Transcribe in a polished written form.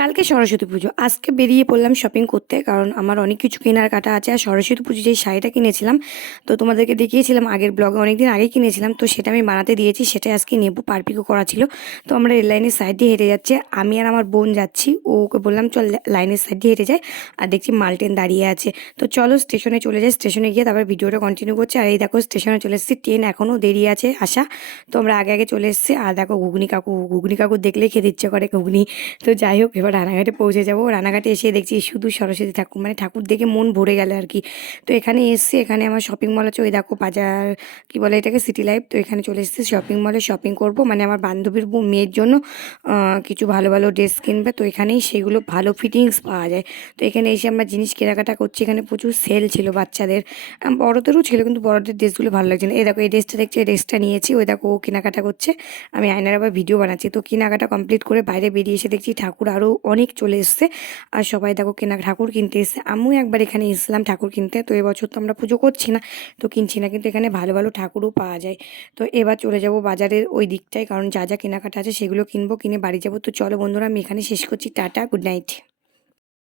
কালকে সরস্বতী পুজো। আজকে বেরিয়ে পড়লাম শপিং করতে। কারণ আমার অনেক কিছু কেনার-কাটা আছে। আর সরস্বতী পুজোয় যেই শাড়িটা কিনেছিলাম, তো তোমাদেরকে দেখিয়েছিলাম আগের ব্লগে, অনেকদিন আগেই কিনেছিলাম। তো সেটা আমি বানাতে দিয়েছি। সেটাই আজকে নেব, পারপিকও করা ছিল। তো আমরা রেল লাইনের সাইড দিয়ে হেঁটে যাচ্ছি। আমি আর আমার বোন যাচ্ছি। ওকে বললাম, "চল লাইনের সাইড দিয়ে হেঁটে যাই।" আর দেখছি মাল ট্রেন দাঁড়িয়ে আছে। তো চলো স্টেশনে চলে যাই। স্টেশনে গিয়ে তারপর ভিডিওটা কন্টিনিউ করছি। আর এই দেখো স্টেশনে চলে এসেছি। ট্রেন এখনও দেরি আছে আসা। তো আমরা আগে আগে চলে এসেছি। আর দেখো ঘুগনি কাকু দেখলেই খেতে ইচ্ছে করে ঘুগনি। তো যাই হোক, এবার রানাঘাটে পৌঁছে যাবো। রানাঘাটে এসে দেখছি শুধু সরস্বতী ঠাকুর, মানে ঠাকুর দেখে মন ভরে গেল আর কি। তো এখানে এসছি, এখানে আমার শপিং মল আছে। ওই দেখো বাজার, কি বলে এটাকে, সিটি লাইফ। তো এখানে চলে এসেছি শপিং মলে শপিং করব, মানে আমার বান্ধবীর মেয়ের জন্য কিছু ভালো ভালো ড্রেস কিনবে। তো এখানেই সেগুলো ভালো ফিটিংস পাওয়া যায়। তো এখানে এসে আমরা জিনিস কেনাকাটা করছি। এখানে প্রচুর সেল ছিল বাচ্চাদের, বড়োদেরও ছিল, কিন্তু বড়োদের ড্রেসগুলো ভালো লাগছে না। এই দেখো এই ড্রেসটা দেখছি, এই ড্রেসটা নিয়েছি। ওই দেখো ও কেনাকাটা করছে, আমি আয়নার আবার ভিডিও বানাচ্ছি। তো কেনাকাটা কমপ্লিট করে বাইরে বেরিয়ে এসে দেখছি ঠাকুর আরও অনেক চলে এসছে। আর সবাই দেখো ঠাকুর কিনতে এসছে। আমিও একবার এখানে এসেছিলাম ঠাকুর কিনতে। তো এবছর তো আমরা পুজো করছি না, তো কিনছি না, কিন্তু এখানে ভালো ভালো ঠাকুরও পাওয়া যায়। তো এবার চলে যাব বাজারের ওই দিকটায়, কারণ যা যা কেনাকাটা আছে সেগুলো কিনবো, কিনে বাড়ি যাবো। তো চলো বন্ধুরা, আমি এখানে শেষ করছি। Tata, good night.